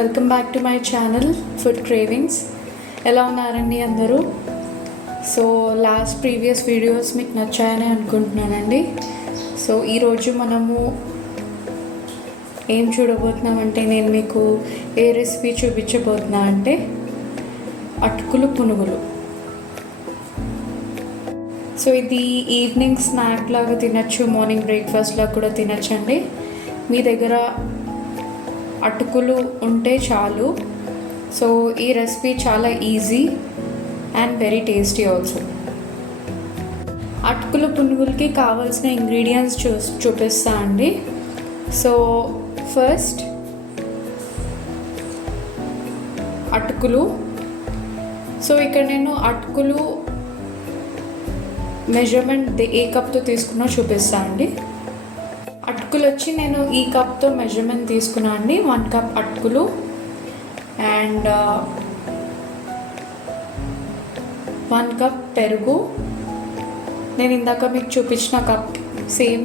Welcome back to my channel food cravings. ఎలా ఉన్నారండి అందరూ? సో ప్రీవియస్ వీడియోస్ మీకు నచ్చాయని అనుకుంటున్నానండి. సో ఈరోజు మనము ఏం చూడబోతున్నామంటే, నేను మీకు ఏ రెసిపీ చూపించబోతున్నా అంటే అటుకులు పునుగులు. సో ఇది ఈవినింగ్ స్నాక్ లాగా తినచ్చు, మార్నింగ్ బ్రేక్ఫాస్ట్ లాగా కూడా తినచ్చండి. మీ దగ్గర అటుకులు ఉంటే చాలు. సో ఈ రెసిపీ చాలా easy and very tasty also. అటుకులు పునుగులకి కావాల్సిన ఇంగ్రీడియంట్స్ చూపిస్తా అండి. సో ఫస్ట్ అటుకులు. సో ఇక్కడ నేను అటుకులు మెజర్మెంట్ ఏ కప్తో తీసుకున్నా చూపిస్తా అండి. అటుకులు వచ్చి నేను ఈ కప్తో మెజర్మెంట్ తీసుకున్నా అండి. 1 కప్ అటుకులు అండ్ 1 కప్ పెరుగు. నేను ఇందాక మీకు చూపించిన cup same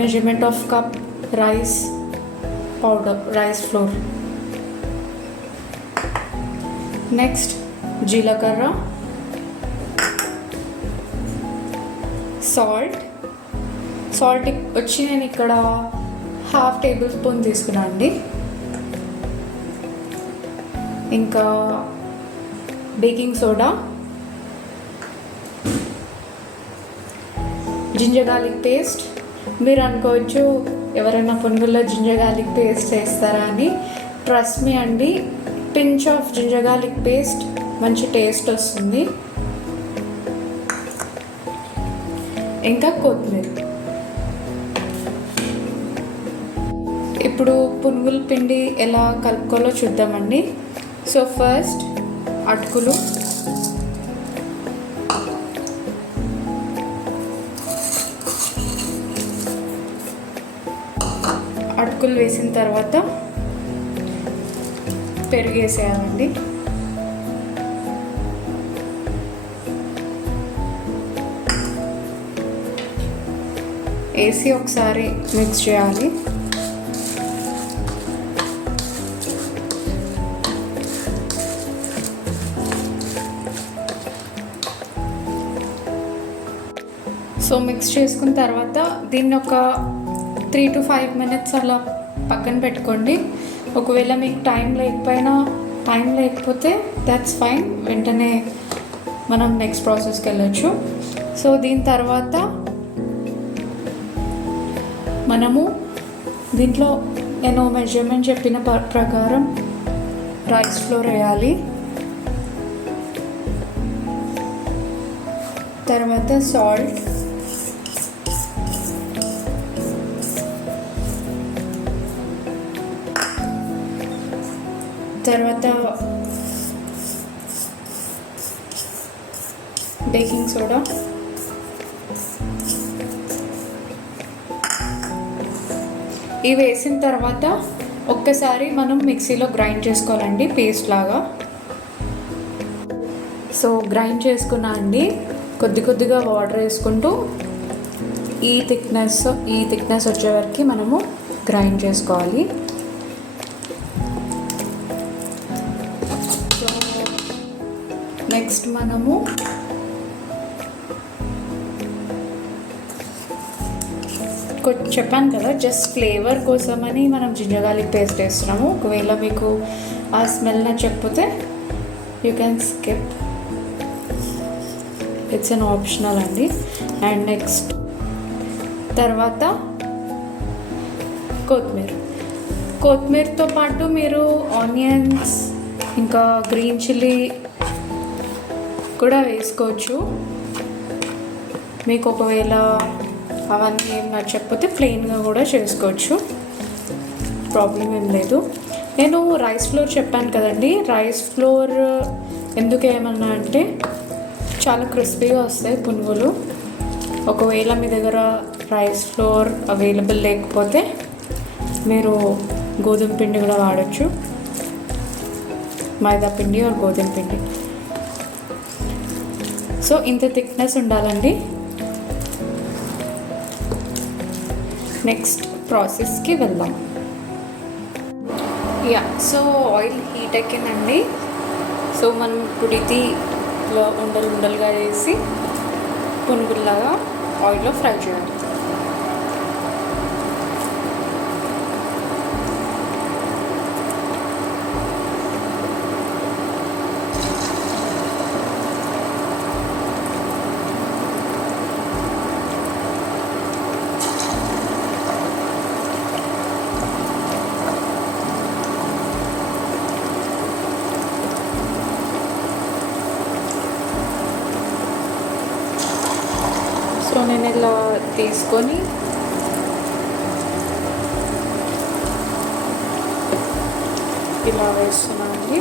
measurement of cup rice powder, rice flour. Next జీలకర్ర, సాల్ట్ వచ్చి నేను ఇక్కడ 1/2 టేబుల్ స్పూన్ తీసుకున్నా అండి. ఇంకా baking soda, ginger garlic paste. మీరు అనుకోవచ్చు ఎవరైనా పునుగుల్లో జింజర్ గార్లిక్ పేస్ట్ వేస్తారా అని. ట్రస్ట్ మీ అండి, pinch of ginger garlic paste మంచి టేస్ట్ వస్తుంది. ఇంకా కొత్తిమీర. ఇప్పుడు పునుగుల పిండి ఎలా కలుపుకోవాలో చూద్దామండి. సో ఫస్ట్ అటుకులు, వేసిన తర్వాత పెరుగు వేసేయాలండి. వేసి ఒకసారి మిక్స్ చేయాలి. సో మిక్స్ చేసుకున్న తర్వాత దీన్ని ఒక 3 to 5 minutes అలా పక్కన పెట్టుకోండి. ఒకవేళ మీకు టైం లేకపోతే దట్స్ ఫైన్, వెంటనే మనం నెక్స్ట్ ప్రాసెస్కి వెళ్ళొచ్చు. సో దీని తర్వాత మనము దీంట్లో నేను మెజర్మెంట్ చెప్పిన ప్రకారం రైస్ ఫ్లోర్ వేయాలి. తర్వాత సాల్ట్, తర్వాత బేకింగ్ సోడా, ఇవి వేసిన తర్వాత ఒక్కసారి మనం మిక్సీలో గ్రైండ్ చేసుకోవాలండి, పేస్ట్ లాగా. సో గ్రైండ్ చేసుకున్నా అండి. కొద్దిగా వాటర్ వేసుకుంటూ ఈ థిక్నెస్ వచ్చే వరకు మనము గ్రైండ్ చేసుకోవాలి. సో నెక్స్ట్ మనము చెప్పాను కదా, జస్ట్ ఫ్లేవర్ కోసమని మనం జింజర్ గార్లిక్ పేస్ట్ వేస్తున్నాము. ఒకవేళ మీకు ఆ స్మెల్ నచ్చకపోతే you can skip, it's an optional అండి. అండ్ నెక్స్ట్ తర్వాత కొత్తిమీరతో పాటు మీరు ఆనియన్స్ ఇంకా గ్రీన్ చిల్లీ కూడా వేసుకోవచ్చు. మీకు ఒకవేళ అవన్నీ ఏం నచ్చకపోతే ప్లెయిన్గా కూడా చేసుకోవచ్చు, ప్రాబ్లం ఏం లేదు. నేను రైస్ ఫ్లోర్ చెప్పాను కదండి. రైస్ ఫ్లోర్ ఎందుకు ఏమన్నా అంటే చాలా క్రిస్పీగా వస్తాయి పునుగులు. ఒకవేళ మీ దగ్గర రైస్ ఫ్లోర్ అవైలబుల్ లేకపోతే మీరు గోధుమ పిండి కూడా వాడచ్చు, మైదా పిండి ఆర్ గోధుమ పిండి. సో ఇంత థిక్నెస్ ఉండాలండి. నెక్స్ట్ ప్రాసెస్కి వెళ్దాం. యా, సో ఆయిల్ హీట్ ఎక్కిందండి. సో మనం ఇప్పుడు ఇది ఉండలుగా వేసి పునుగుల్లాగా ఆయిల్లో ఫ్రై చేయాలి. సో నేను ఇలా తీసుకొని ఇలా వేస్తున్నాను అండి.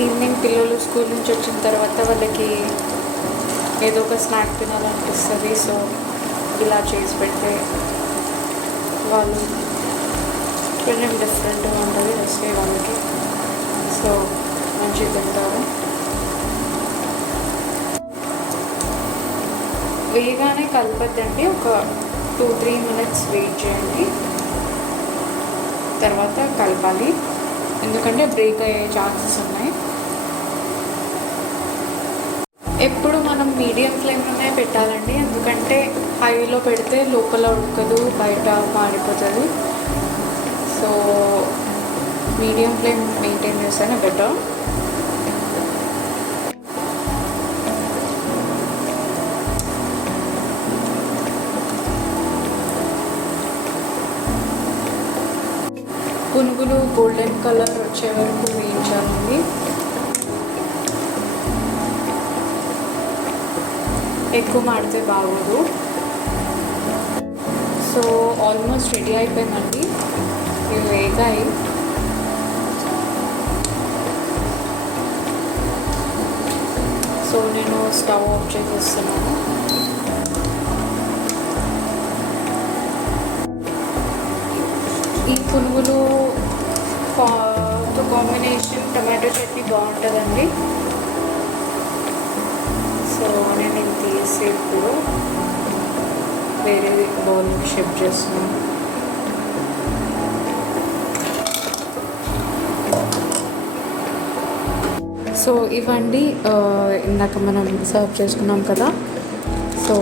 ఈవినింగ్ పిల్లలు స్కూల్ నుంచి వచ్చిన తర్వాత వాళ్ళకి ఏదో ఒక స్నాక్ తినాలనిపిస్తుంది. సో ఇలా చేసి పెడితే వాళ్ళు కొంచెం డిఫరెంట్గా ఉంటుంది వస్తే వాళ్ళకి. సో మంచిగా తింటారు. వేయగానే కలపద్దండి, ఒక 2-3 minutes వెయిట్ చేయండి, తర్వాత కలపాలి, ఎందుకంటే బ్రేక్ అయ్యే ఛాన్సెస్ ఉన్నాయి. ఎప్పుడు మనం మీడియం ఫ్లేమ్లోనే పెట్టాలండి, ఎందుకంటే హైలో పెడితే లోపల ఉడకదు, బయట మాడిపోతుంది. సో మీడియం ఫ్లేమ్ మెయింటైన్ చేస్తేనే బెటర్. పునుగులు గోల్డెన్ కలర్ వచ్చే వరకు వేయించాలండి. ఎక్కువ మాడితే బాగోదు. సో ఆల్మోస్ట్ రెడీ అయిపోయిందండి. ఇవి వేగాయి. సో నేను స్టవ్ ఆఫ్ చేసేస్తున్నాను. ఈ పునుగులు కాంబినేషన్ టమాటో చట్నీ బాగుంటుందండి. సో నేను ఇది తీసి ఇప్పుడు వేరే బౌల్కి షిఫ్ట్ చేస్తున్నాను. సో ఇవండి ఇందాక మనం సర్వ్ చేసుకున్నాం కదా. సో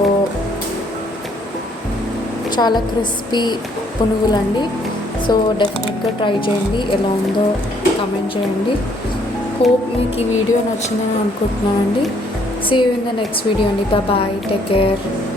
చాలా క్రిస్పీ పునుగులండి. సో డెఫినెట్గా ట్రై చేయండి, ఎలా ఉందో కామెంట్ చేయండి. హోప్ మీకు ఈ వీడియో నచ్చిందని అనుకుంటున్నానండి. See you in the next video. Bye bye. Take care.